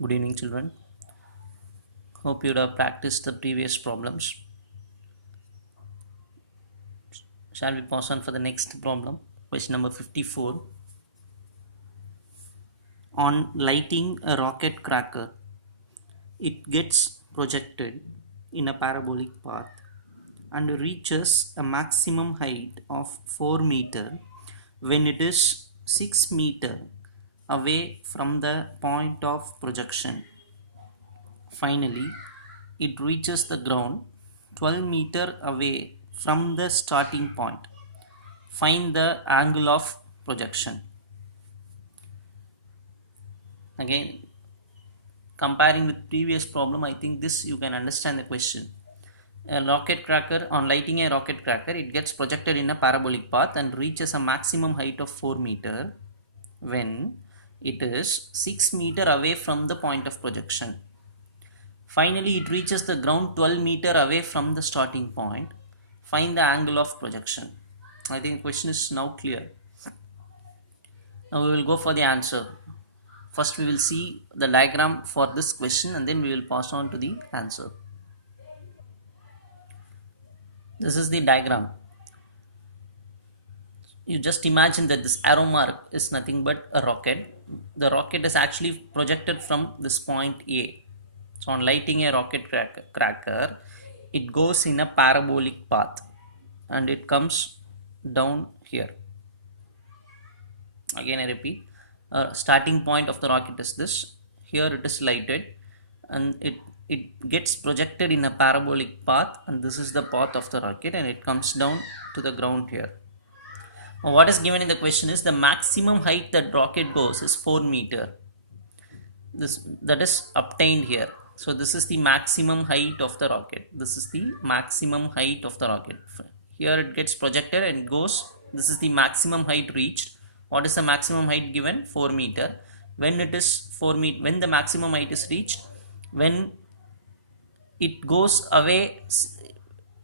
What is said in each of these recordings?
Good evening, children. Hope you would have practiced the previous problems. Shall we pause on for the next problem? Question number 54. On lighting a rocket cracker, it gets projected in a parabolic path and reaches a maximum height of 4 meter when it is 6 meter away from the point of projection. Finally, it reaches the ground 12 meter away from the starting point. Find the angle of projection. Again, comparing with previous problem, I think this you can understand the question. A rocket cracker, on lighting a rocket cracker, it gets projected in a parabolic path and reaches a maximum height of 4 meter when it is 6 meter away from the point of projection. Finally, it reaches the ground 12 meter away from the starting point. Find the angle of projection. I think the question is now clear. Now we will go for the answer. First we will see the diagram for this question and then we will pass on to the answer. This is the diagram. You just imagine that this arrow mark is nothing but a rocket. The rocket is actually projected from this point A. So on lighting a rocket cracker, it goes in a parabolic path and it comes down here. Again I repeat, starting point of the rocket is this. Here it is lighted and it gets projected in a parabolic path, and this is the path of the rocket, and it comes down to the ground here. Now, what is given in the question is the maximum height that rocket goes is 4 meter. This that is obtained here. So this is the maximum height of the rocket. This is the maximum height of the rocket. Here it gets projected and goes. This is the maximum height reached. What is the maximum height given? 4 meter. When it is 4 meter, when the maximum height is reached, when it goes away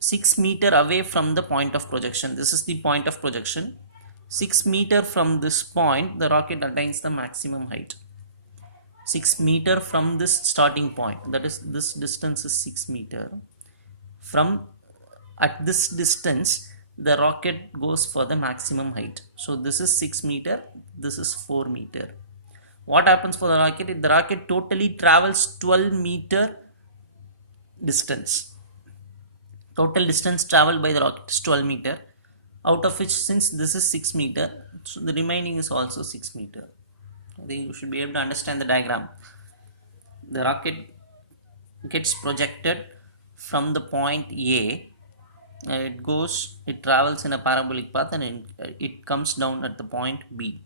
6 meter away from the point of projection. This is the point of projection. 6 meter from this point, the rocket attains the maximum height. 6 meter from this starting point, that is, this distance is 6 meter. From at this distance, the rocket goes for the maximum height. So this is 6 meter, this is 4 meter. What happens for the rocket? The rocket totally travels 12 meter distance. Total distance traveled by the rocket is 12 meter, out of which, since this is 6 meter, so the remaining is also 6 meter. I think you should be able to understand the diagram. The rocket gets projected from the point A, it travels in a parabolic path and it comes down at the point B.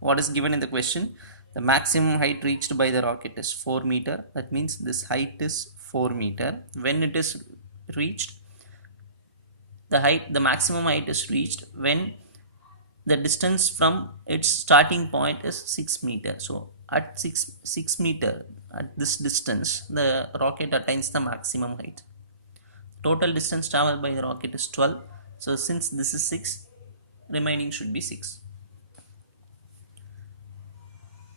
What is given in the question? The maximum height reached by the rocket is 4 meter. That means this height is 4 meter. When it is reached, the maximum height is reached when the distance from its starting point is 6 meter. So at 6 meter, at this distance, the rocket attains the maximum height. Total distance traveled by the rocket is 12. So since this is 6, remaining should be 6.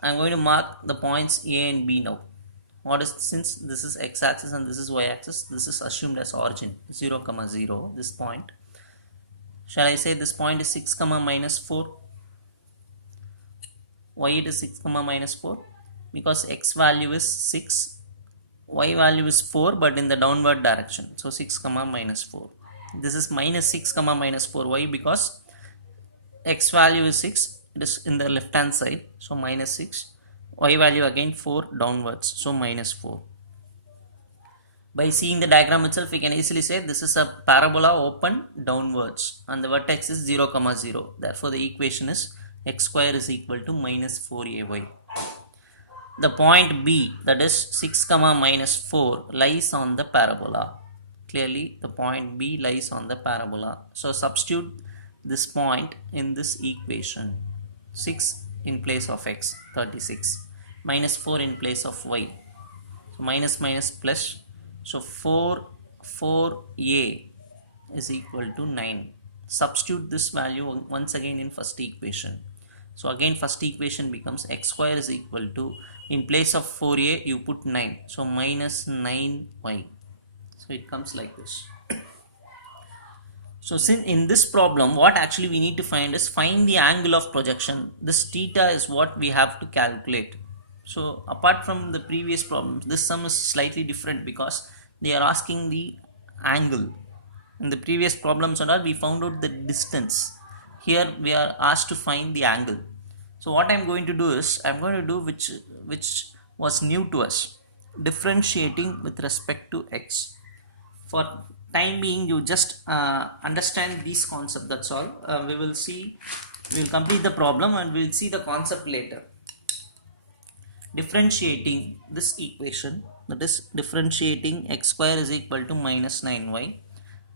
I am going to mark the points A and B now. What is, since this is x-axis and this is y-axis, this is assumed as origin 0, 0, this point. Shall I say this point is 6, minus 4? Why it is 6, minus 4? Because x value is 6, y value is 4, but in the downward direction. So 6, minus 4. This is minus 6, minus 4. Why? Because x value is 6, it is in the left hand side, so minus 6. Y value again 4 downwards, so minus 4. By seeing the diagram itself, we can easily say this is a parabola open downwards and the vertex is 0, 0. Therefore, the equation is x square is equal to minus 4ay. The point B, that is 6, minus 4, lies on the parabola. Clearly, the point B lies on the parabola. So, substitute this point in this equation. 6 in place of x, 36. Minus 4 in place of y. So, minus minus plus. So 4a is equal to 9. Substitute this value once again in first equation. So again first equation becomes x square is equal to, in place of 4a you put 9, so minus 9y. So it comes like this. So since in this problem what actually we need to find is find the angle of projection. This theta is what we have to calculate. So apart from the previous problems, this sum is slightly different because they are asking the angle. In the previous problems and all we found out the distance. Here we are asked to find the angle. So what I am going to do is I am going to do which was new to us, differentiating with respect to x. For time being you just understand this concept, that's all. We will complete the problem and we will see the concept later. Differentiating this equation, that is differentiating x square is equal to minus 9y,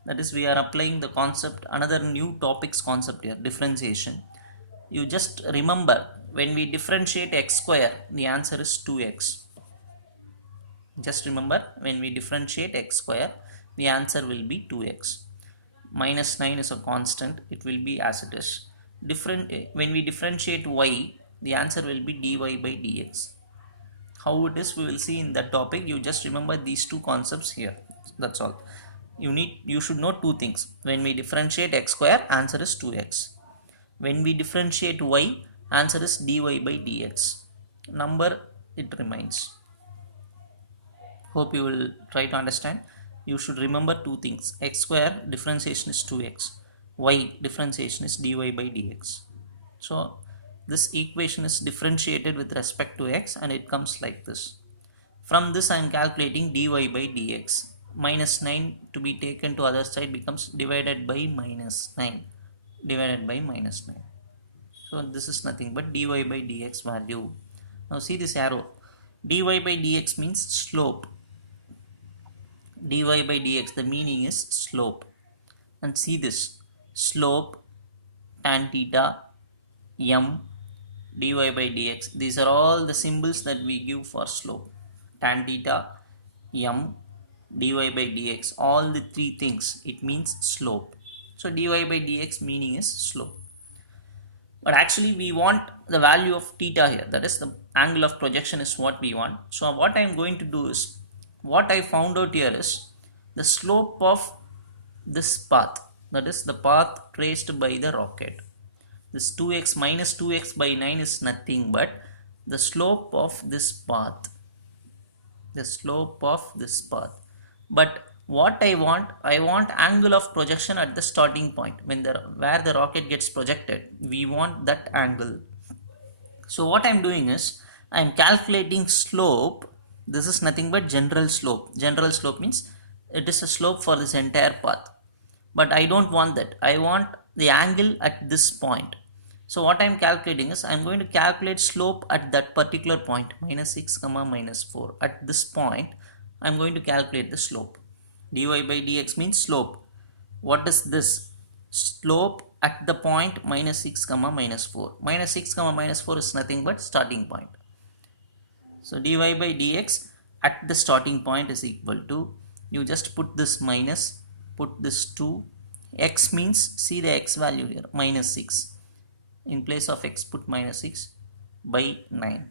that is we are applying the concept, another new topics concept here, differentiation. You just remember when we differentiate x square the answer is 2x. Just remember when we differentiate x square the answer will be 2x. Minus 9 is a constant, it will be as it is. When we differentiate y the answer will be dy by dx. How it is we will see in that topic. You just remember these two concepts here, that's all. You should know two things. When we differentiate x square answer is 2x. When we differentiate y answer is dy by dx. Number it remains. Hope you will try to understand. You should remember two things. X square differentiation is 2x. Y differentiation is dy by dx. So this equation is differentiated with respect to x and it comes like this. From this I am calculating dy by dx. Minus 9 to be taken to other side becomes divided by minus 9. Divided by minus 9. So this is nothing but dy by dx value. Now see this arrow. Dy by dx means slope. Dy by dx, the meaning is slope. And see this slope, tan theta, m, dy by dx. These are all the symbols that we give for slope. Tan theta, m, dy by dx, all the three things, it means slope. So dy by dx meaning is slope. But actually we want the value of theta here, that is the angle of projection is what we want. So what I am going to do is, what I found out here is the slope of this path, that is the path traced by the rocket. This 2x minus 2x by 9 is nothing but the slope of this path. The slope of this path. But what I want angle of projection at the starting point. Where the rocket gets projected, we want that angle. So what I am doing is I am calculating slope. This is nothing but general slope. General slope means it is a slope for this entire path. But I don't want that. I want the angle at this point. So what I am calculating is I am going to calculate slope at that particular point, minus 6 comma minus 4. At this point I am going to calculate the slope. Dy by dx means slope. What is this? Slope at the point minus 6 comma minus 4. Minus 6 comma minus 4 is nothing but starting point. So dy by dx at the starting point is equal to, you just put this minus, put this 2, x means, see the x value here, minus 6. In place of x put minus 6 by 9.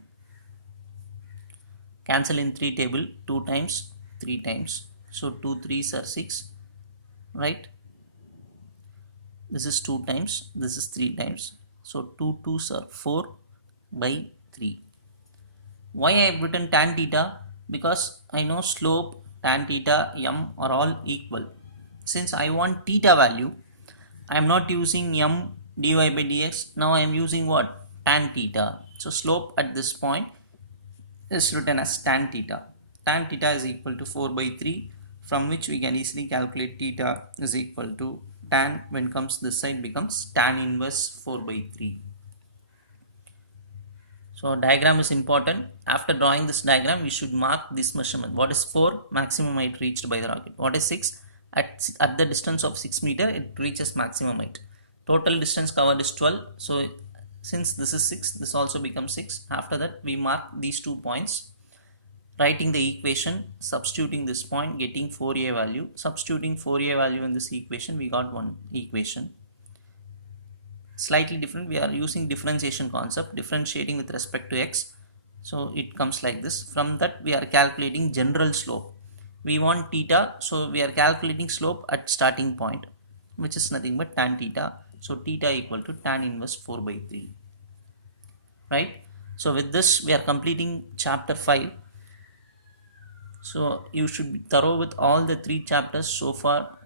Cancel in 3 table, 2 times, 3 times. So 2 3s are 6, right? This is 2 times, this is 3 times. So 2 2s are 4 by 3. Why I have written tan theta? Because I know slope, tan theta, m are all equal. Since I want theta value, I am not using m dy by dx. Now I am using what? Tan theta. So slope at this point is written as tan theta. Tan theta is equal to 4 by 3, from which we can easily calculate theta is equal to tan, when comes this side becomes tan inverse 4 by 3. So diagram is important. After drawing this diagram we should mark this measurement. What is 4? Maximum height reached by the rocket. What is 6? At the distance of 6 meter it reaches maximum height. Total distance covered is 12. So since this is 6, this also becomes 6. After that we mark these 2 points, writing the equation, substituting this point, getting 4a value. Substituting 4a value in this equation, we got one equation. slightly different. We are using differentiation concept, differentiating with respect to x. So it comes like this. From that we are calculating general slope. We want theta, so we are calculating slope at starting point, which is nothing but tan theta. So theta equal to tan inverse 4 by 3, right? So with this we are completing chapter 5. So you should be thorough with all the 3 chapters so far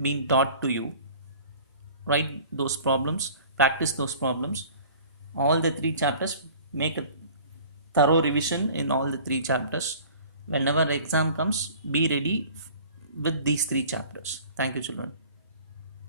being taught to you. Write those problems, practice those problems. All the 3 chapters, make a thorough revision in all the 3 chapters. Whenever exam comes, be ready with these 3 chapters. Thank you, children.